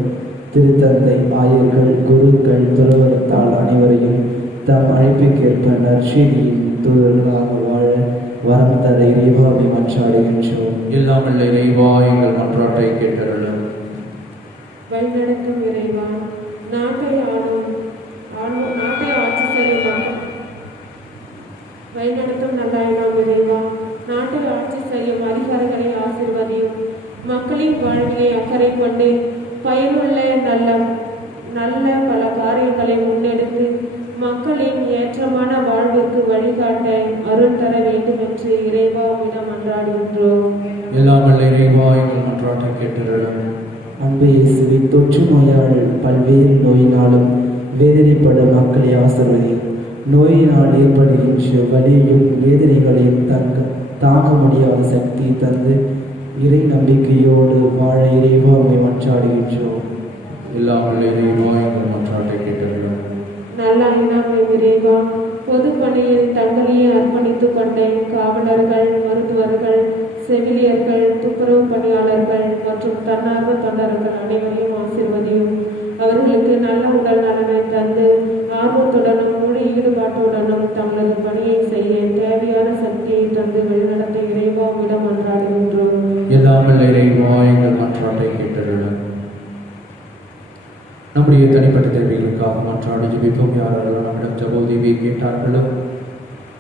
திருத்தந்தை, ஆயர்கள், குருக்கள், துறவரத்தால் அனைவரையும் தம் அழைப்புக்கேற்ப நற்செய்தியின் தூதர்களாக வாழ வரம் தந்த இறைவாவை மன்றாடுகின்றோம். எல்லாம் வல்ல இறைவா, எங்கள் மன்றாட்டை கேட்டருளும். வழிநடத்தும் இறைவா, நாட்டை ஆட்சி செய்யும் வழிநடத்தும் நல்லாயிரம் இறைவா, நாட்டை ஆட்சி செய்யும் அதிகாரிகளை ஆசீர்வதியும். மக்களின் வாழ்வினை அக்கறை கொண்டு பயனுள்ள நல்ல பல காரியங்களை முன்னெடுத்து மக்களின் ஏற்றமான வாழ்விற்கு வழிகாட்ட அருள் தர வேண்டும் என்று இறைவாவிடம் மன்றாடுகின்றோம். எல்லாம் வல்ல இறைவா, எங்கள் மன்றாட்டை கேட்டருளும். அன்பு இயேசுவே, தொற்று நோயால் பல்வேறு நோயினாலும் வேதனைப்படும் மக்களை ஆசீர்வதியும். நோயினால் ஏற்படுகின்ற வலியையும் வேதனைகளையும் தாங்க முடியாத சக்தி தந்து இறை நம்பிக்கையோடு வாழ இறைவாவை மன்றாடுகின்றோம். எல்லாம் வல்ல இறைவா, எங்கள் மன்றாட்டை கேட்டருளும். நல்லாயிரம் இறைவா, பொது பணியில் தங்களையே அர்ப்பணித்துக் கொண்ட காவலர்கள், மருத்துவர்கள், செவிலியர்கள், துப்புரவு பணியாளர்கள் மற்றும் தன்னார்வ தொண்டர்கள் அனைவரையும் ஆசீர்வதியும். அவர்களுக்கு நல்ல உடல் நலனை தந்து ஆர்வத்துடனும் முழு ஈடுபாட்டுடனும் தங்களது பணியை செய்ய தேவையான சக்தியை தந்து வழிநடத்த இறைவாவிடம் மன்றாடுகின்றோம். எல்லாம் வல்ல இறைவா, எங்கள் மன்றாட்டை கேட்டருளும். நம்முடைய தனிப்பட்ட தேவைகளுக்காக மன்றாடி ஜெபிப்போம். யாரெல்லாம் நம்மிடம் ஜெபோதேவியை கேட்டார்களோ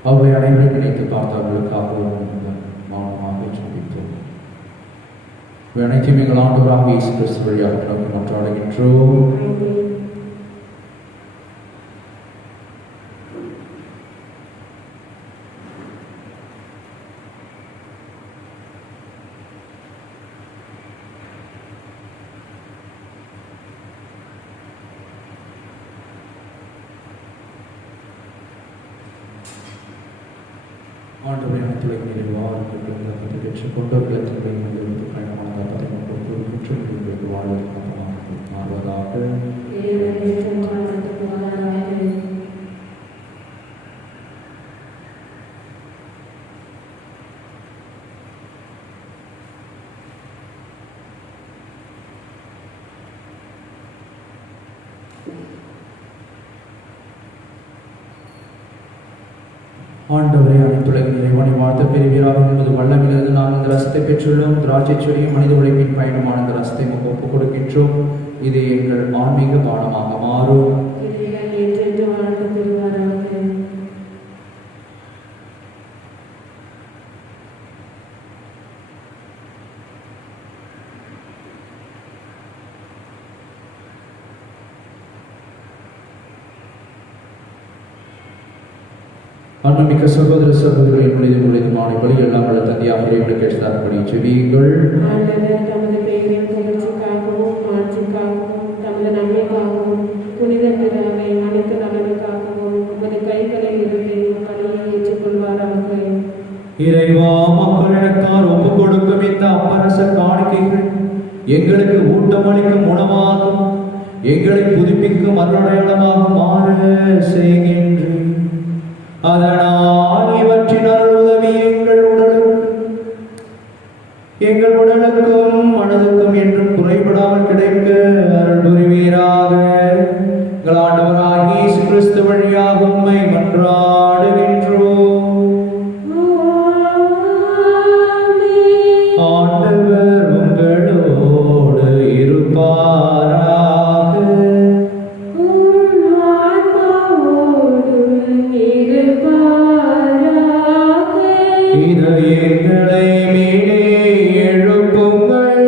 அவர்களை அனைவரும் நினைத்து பார்த்தவர்களுக்காகவும் மௌனமாக ஜெபிப்போம். அனைத்தையும் எங்கள் ஆண்டவராகிய இயேசு கிறிஸ்து வழியாக நமக்கு மன்றாடுகின்றோம். ஆண்டவரே, அனைத்துலக நிறைவாக கொண்டவர்களுக்கு பயணமான குற்றங்களுக்கு வாழ்வதற்கு மாறுவதாக. ஆண்டவரே, அனைத்துலகின் இறைவனை வாழ்த்த பெறுவீராக என்பது வல்லமிலிருந்து நாம் இந்த ரசத்தை பெற்றுள்ளோம். திராட்சை செடியும் மனித உழைப்பின் பயணமான இந்த ரசத்தை நமக்கு ஒப்புக் கொடுக்கின்றோம். இது எங்கள் ஆன்மீக பானமாக மாறும். அன்புமிக்க சகோதர சகோதரிகளின் புனிதமான பலி எல்லாம் வல்ல தந்தையாக இறைவனுக்கு ஏற்றதாகபடி ஜெபியுங்கள். ஆண்டவர் தமது பெயரின் புகழ்ச்சிக்காகவும் மாட்சிக்காகவும் தமது நன்மைக்காகவும் புனித பிதாவை அனைத்து நலனுக்காகவும் உமது கைகளில் இருந்து பலியை ஏற்றுக்கொள்வாராக. இறைவா, மக்களிடத்தால் ஒப்புக் கொடுக்கும் இந்த அப்பரச காணிக்கைகள் எங்களுக்கு ஊட்டமளிக்கும் உணவாகும், எங்களை புதுப்பிக்கும் அருளடையாளமாக மாற செய்கின்றேன். அதனால் இவற்றின் அருள் உதவி எங்கள் உடலுக்கும் மனதுக்கும் என்றும் குறைபடாமல் கிடைக்க அருள் புரிவீராக. எங்கள் ஆண்டவராகிய இயேசு கிறிஸ்து வழியாக உம்மை மன்றாடுகின்றோம். ஆண்டவர் உங்களோடு இருப்பாராக. இதயங்களை மேலே எழுப்புங்கள்.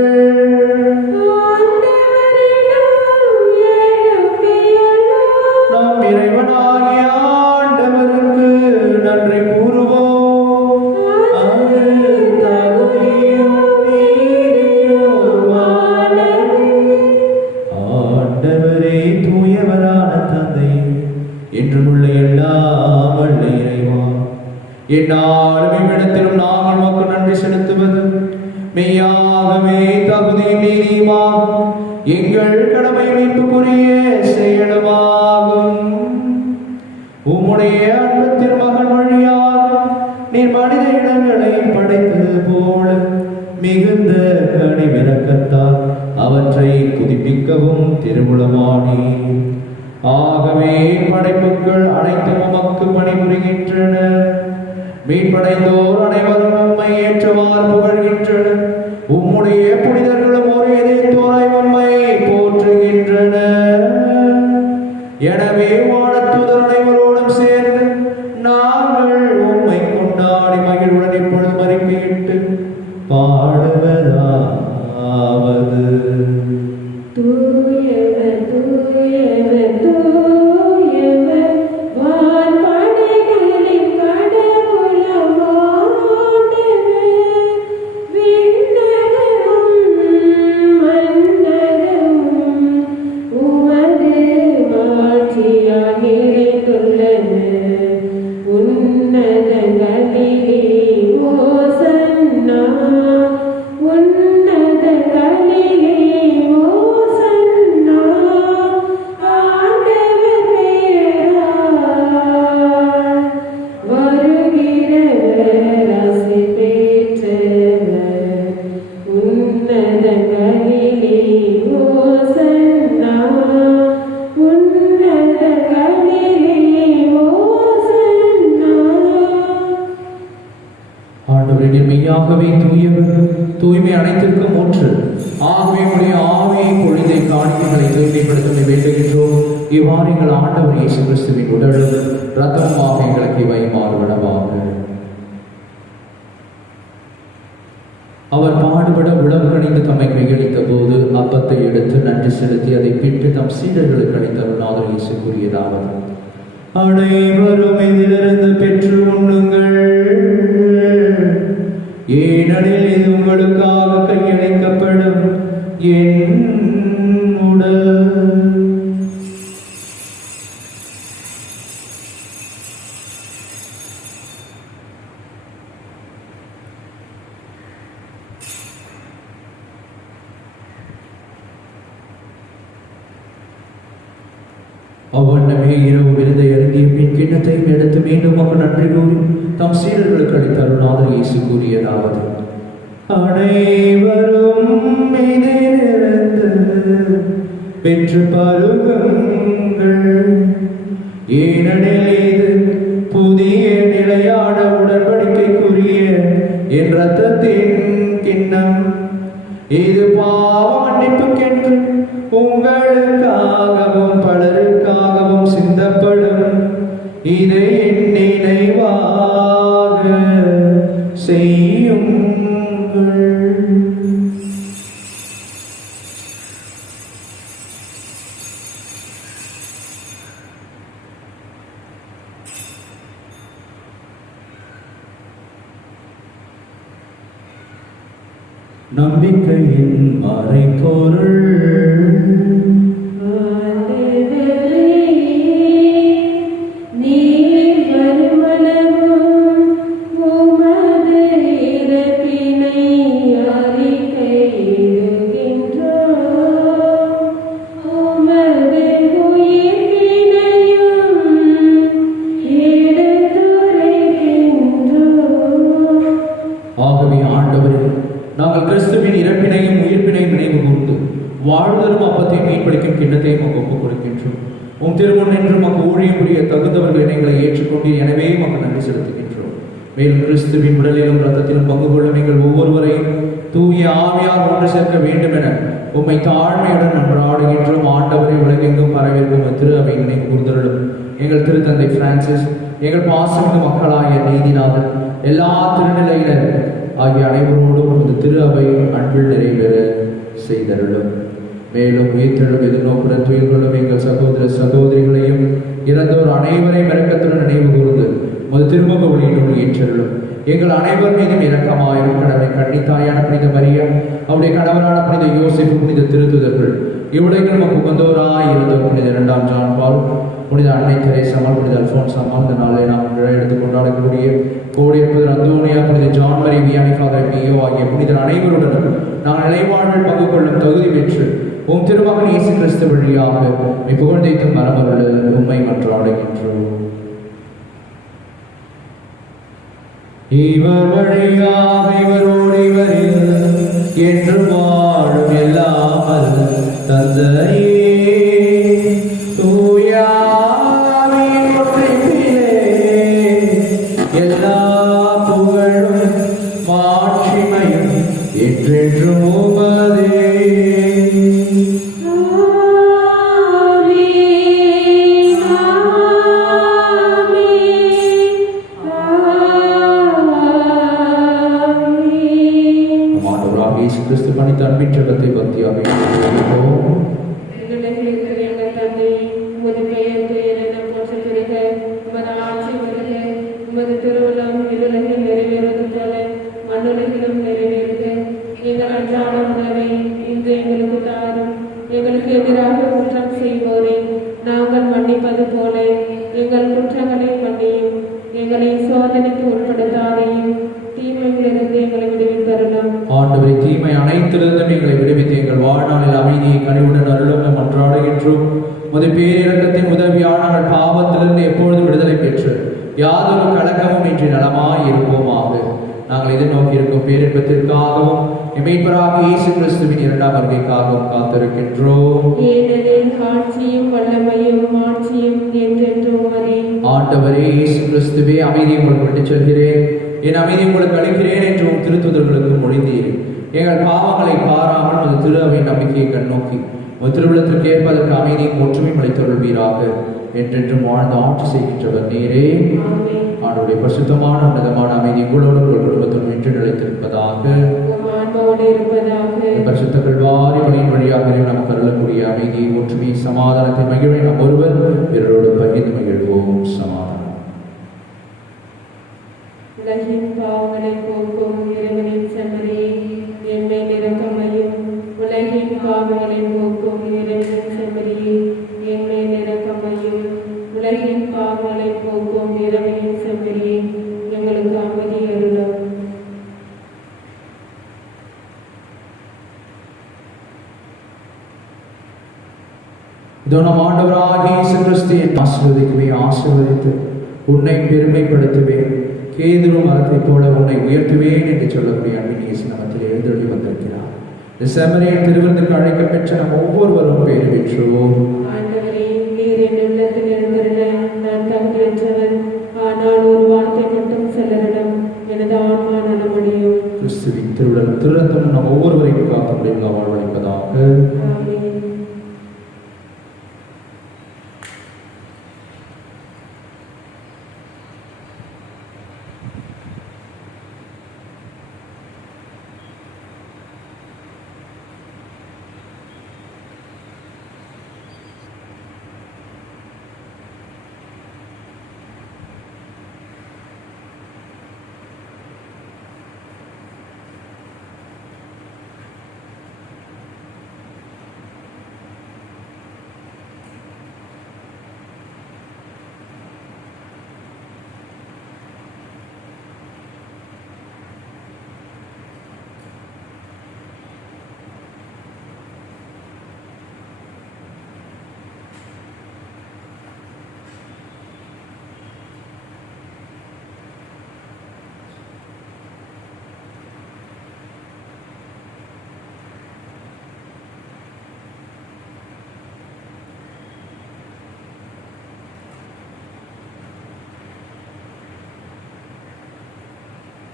நம் இறைவனாகிய ஆண்டவருக்கு நன்றி கூறுவோம். அது தகுதியும் நீதியுமானது. ஆண்டவரே, தூயவரான தந்தை, என்றுமுள்ள எல்லாம் வல்ல இறைவா, என்னாலும் இவ்விடத்திலும் நாங்கள் உமக்கு நன்றி செலுத்துவது மெய்யாகவே தகுதியும் நீதியுமாகும். எங்கள் கடமை மீட்புக்குரிய செயலுமாகும். உம்முடைய அன்பத்தின் மகன் வழியாக நீர் மனித இனங்களை படைத்தது போல மிகுந்த கனிவிரக்கத்தால் அவற்றை புதுப்பிக்கவும் திருவுளமானீர். ஆகவே படைப்புகள் அனைத்தும் உமக்கு பணிபுரிகின்றன. மீட்படைந்தோர் அனைவரும் உம்மை ஏற்றவாறு புகழ்கின்றனர். உம்முடைய புனிதர்களும் ஒரு இதயத்தோராய் உம்மை போற்றுகின்றனர். எனவே வானதூதர் அனைவரோடும் சேர்ந்து நாங்கள் உம்மை கொண்டாடி மகிழ்வுடன் இப்பொழுது அறிக்கையிட்டு பாடுவதாவது: தூயவர் தூயவர் தூயவர் வான்படைகளின் கடவுளமானவர், விண்ணகமும் மண்ணகமும் உமது மாட்சியால் நிறைந்துள்ளன. உன்னதங்களிலே ஓசன்னா, உன்னதங்களிலே ஓசன்னா. ஆண்டவர் பெயரால் வருகிறவர் ஆசி பெற்றவர். உன்னதங்களிலே ஓசன்னா, உன்னதங்களிலே ஓசன்னா. ஆண்டவரே, நீர் மெய்யாகவே தூயவர், தூய்மை அனைத்திற்கும் ஊற்று. ஆகவே உடைய ஆவியை பொழுதை காணிக்கைகளை தூய்மைப்படுத்த வேண்டுகின்றோம். இவ்வாறு எங்கள் ஆண்டவர் இயேசு கிறிஸ்துவின் உடலும் இரத்தமுமாக எங்களுக்கு இவை மாறுவனவாக. அவர் பாடுபட உடம்பு கணிந்து தம்மை கையளித்த போது அப்பத்தை எடுத்து நன்றி செலுத்தி அதை பிட்டு தம் சீடர்களுக்கு அளித்தருளாதர் இயேசு கூறியதாவது: அனைவரும் இதிலிருந்து பெற்று உண்ணுங்கள், ஏனெனில் இது உங்களுக்காக கையளிக்கப்படும் என் உடல். அவ்வண்ணமே இரவு விருந்தை அருந்திய பின் கிண்ணத்தையும் எடுத்து மீண்டும் அவர் நன்றி கூறி தம் சீடர்களுக்கு அளித்த அருளாதர் இயேசு கூறியதாவது: அனைவரும் இதிலிருந்து பெற்று பருகுங்கள், ஏனெனில் இது புதிய நிலையான உங்களுக்காகவும் பலருக்காகவும் சிந்தப்படும் இதை என் நினைவாக செய்யுங்கள். நம்பிக்கையின் மறைபொருள் நாங்கள் கிறிஸ்துவின் இறப்பினையும் உயிர்ப்பினையும் நினைவு கூர்ந்து வாழ்தரும் அப்பத்தையும் மீன்படிக்கும் கிண்ணத்தையும் ஒப்புக் கொடுக்கின்றோம். உம் திருமுன் என்று நமக்கு ஊழியம் புரிய தகுந்தவர்கள் எங்களை ஏற்றுக்கொண்டு எனவே மக்கள் நன்றி செலுத்துகின்றோம். மேலும் கிறிஸ்துவின் உடலிலும் ரத்தத்திலும் பங்கு கொள்ளும் எங்கள் ஒவ்வொருவரையும் தூய ஆவியார் ஒன்று சேர்க்க வேண்டும் என உம்மை தாழ்மையுடன் நன்றாடுகின்றோம். ஆண்டவரை உலகெங்கும் பரவிருக்கும் திரு அவை நினைவு கூர்ந்தருளும். எங்கள் திருத்தந்தை பிரான்சிஸ், எங்கள் பாசமிகு மக்களாகிய நீதிநாதன், எல்லா திருநிலையினர் ஆகிய அனைவரோடும் இந்த திரு அவை அன்பில் நிறைவேற செய்தருளும். மேலும் உயிர்த்தெழும் எதிர்நோக்குடன் துயில்களும் எங்கள் சகோதர சகோதரிகளையும் இறந்தோர் அனைவரையும் இரக்கத்துடன் நினைவு கூர்ந்து ஒரு திருமுக ஒளியினுள் ஏற்றருளும். எங்கள் அனைவர் மீதும் இரக்கமாயிரும். கடமை கன்னித்தாயான புனித மரியம், அவருடைய கணவரான புனித யோசேப்பு, புனித திருத்துதர்கள், இவ்வுலகில் நமக்கு உகந்தோராய் இருந்தோர் புனித 2ஆம் ஜான் பால், புனித அன்னை தெரேசாமால், புனித அல்போன்ஸ் அம்மாள், இந்த நாளை நாம் எடுத்து கொண்டாடக்கூடிய கோடியற்பது அந்தோனியா, புனித ஜான் மரி வியானி, ஃபாதர் பியோ ஆகிய புனிதர் அனைவருடன் நாங்கள் நிலைவாழ்வில் பங்கு கொள்ளும் தகுதி பெற்று உம் திருமகன் இயேசு கிறிஸ்து வழியாக புகழ்ந்தைத்தும் மரமருள் உண்மை மன்றாடுகின்றோம். இவர் வழியாக இவரோடு இவரில் என்று வாழும் எல்லாம் தந்தையே எல்லா புகழும் மாட்சிமையும் என்றென்றும் உமதே. கிறிஸ்து பணித்த அன்பின் ஜெபத்தை பக்தியாக எங்களுக்கு எதிராக குற்றம் செய்வோரை நாங்கள் மன்னிப்பது போல எங்கள் குற்றங்களை மன்னியும். எங்களை சோதனைக்கு உட்படுத்தாதையும் தீமையிலிருந்து எங்களை விடுவித்தருளும். ஆண்டவரே, தீமை அனைத்திலிருந்தும் எங்களை விடுவித்து எங்கள் வாழ்நாளில் அமைதியை கனிவுடன் அருளும் மன்றாடுகின்றோம். உமது பேரிரக்கத்தின் உதவியால் நாங்கள் பாவத்திலிருந்து எப்பொழுதும் விடுதலை பெற்று யாதொரு கலக்கமும் இன்றி நலமாய் இருப்போமாக. நாங்கள் எதிர்நோக்கி இருக்கும் பேரின்பத்திற்காகவும் மீட்பராகிய இயேசு கிறிஸ்துவின் 2ஆம் வருகைக்காகவும் காத்திருக்கின்றோம். ஏனெனில் ஆட்சியும் வல்லமையும் மாட்சியும் என்றென்றும் உமதே. ஆண்டவரே இயேசு கிறிஸ்துவே, அமைதியை உங்களுக்கு விட்டுச் செல்கிறேன், என் அமைதியை உங்களுக்கு அளிக்கிறேன் என்று உம் திருத்துதர்களுக்கு மொழிந்தீர். எங்கள் பாவங்களை பாராமல் உமது திரு அவை நம்பிக்கையை கண்ணோக்கி உமது திருவிழத்திற்கு ஏற்பதற்கு அமைதியும் ஒற்றுமையும் அளித்தருள்வீராக. என்றென்றும் வாழ்ந்து ஆட்சி செய்கின்றவர் நீரே. ஆண்டவருடைய பரிசுத்தமான உன்னதமான அமைதி உங்களோடு உங்கள் குடும்பத்துடன் இன்று நிலைத்திருப்பதாக. பரிசுத்த கல்வாரி வழியின் வழியாக நமக்கு அருளக்கூடிய அமைதியை ஒற்றுமை சமாதானத்தை மகிழ்வை நாம் ஒருவர் பிறரோடு பகிர்ந்து மகிழ்வோம். சமாதானம். உலகின் பாவங்களை போக்கும் இறைவனின் செம்மறியே, என்மேல் இரக்கமையும். உலகின் பாவங்களை போக்கும் இறைவனின் செம்மறியே, என்மேல் இரக்கமையும். உலகின் பாவங்களை போக்கும் இறைவனின் செம்மறியே, எங்களுக்கு அமைதி அருளும். நம் ஆண்டவராகிய இயேசு கிறிஸ்துவை ஆசீர்வதிக்கவே ஆசீர்வதித்து உன்னை பெருமைப்படுத்துவேன், கேதுரு மரத்தைப் போல உன்னை உயர்த்துவேன் என்று சொல்லக்கூடிய அன்பின் இயேசு நமத்தில் எழுந்தருளி வந்திருக்கிறார். இந்த செம்மறியின் திருவிருந்துக்கு அழைக்கப்பெற்ற நம் ஒவ்வொருவரும் பேர் பெற்றுவோம். ஆண்டவரே, நீர் என் உள்ளத்தில் எழுந்திருந்த நான் தகுதியற்றவன், ஆனால் ஒரு வார்த்தை மட்டும் சொல்லரிடம் எனது ஆன்மா நலமடையும். கிறிஸ்துவின் திருவிழா திருத்தம் நம் ஒவ்வொருவரையும் காக்க முடியும் வாழ்வளிப்பதாக.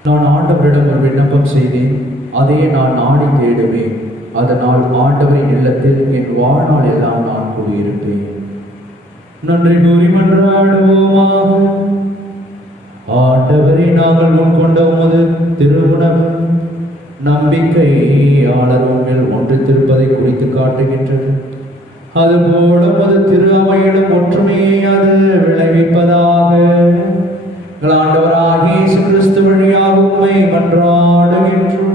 நான் ஆண்டவரிடம் ஒரு விண்ணப்பம் செய்தேன், அதை நான் நாடி தேடுவேன். அதனால் ஆண்டவரின் இல்லத்தில் என் வாழ்நாள் எல்லாம் நான் கூடியிருப்பேன். நன்றி கூறி மன்றாடுவோமாக. ஆண்டவரை நாங்கள் முன்கொண்ட உமது திருவுணவு நம்பிக்கையாளர் உண்மையில் ஒன்றித்திருப்பதை குறித்து காட்டுகின்றது. அதுபோல உமது திரு அவையிடம் ஒற்றுமையை அது விளைவிப்பதாக. ஆண்டவராகிய இயேசு கிறிஸ்து வழியாக உம்மை மன்றாடுகின்றோம்.